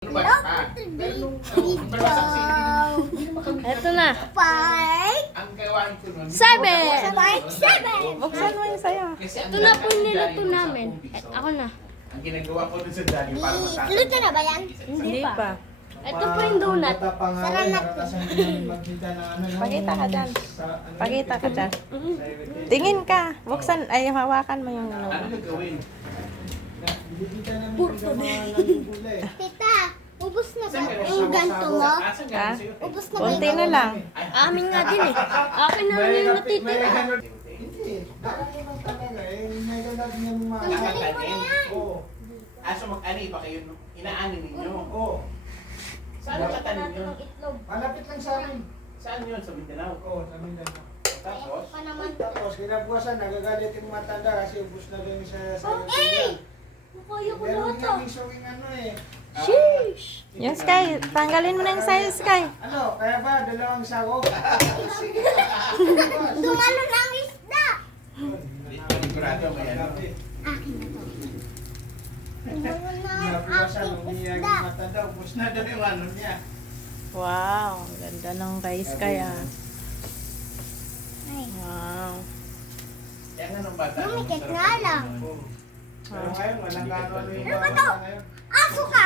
Ito na. Ang gawain ko nun. 7. Buksan mo yung sayo. Ito na po yung niluto namin. Ako na. Ang ginagawa ko dun sa daddy para matapos. Luto na ba yan? Hindi pa. Ito po yung donut. Pakita ka dyan. Pakita ka dyan. Tingin ka. Buksan, ay hawakan mo yung Ano gagawin? Tita, ubos na ba yung ganto mo? Ha? Ubos na ba Kunti yung na lang. Amin nga din eh. Akin na lang yung natitira. Hindi. Baka naman talaga eh. May galag niya mga... Nakakanin. Oo. Aso mag-ani pa kayo. Inaani ninyo. Oo. Saan ang katanin yun? Malapit lang sa amin. Saan yun? Sa Mindanao. Oo, sa Mindanao. Tapos? Pa naman. Tapos kinabukasan, nagagalit yung matanda kasi ubus na din sa Hey! Nakaya ko Meron lahat nga ah. isawing ano eh. Sheesh. Yung Sky, tanggalin mo na yung sayo, Sky. Ano, kaya ba dalawang sako? Gumano na ang isda. Panigurado may ano. Akin na to. Gumano na ang Kinabukasan, aking umiyak isda. yung matanda, ubus na daw yung ano niya. Wow, ganda ng kay Sky ah. Ay, Wow. Kaya nga nung bata. Lumikit nga lang. Oo. Pero ngayon, walang gano'n yung Ano ba to? ngayon. Aso ka!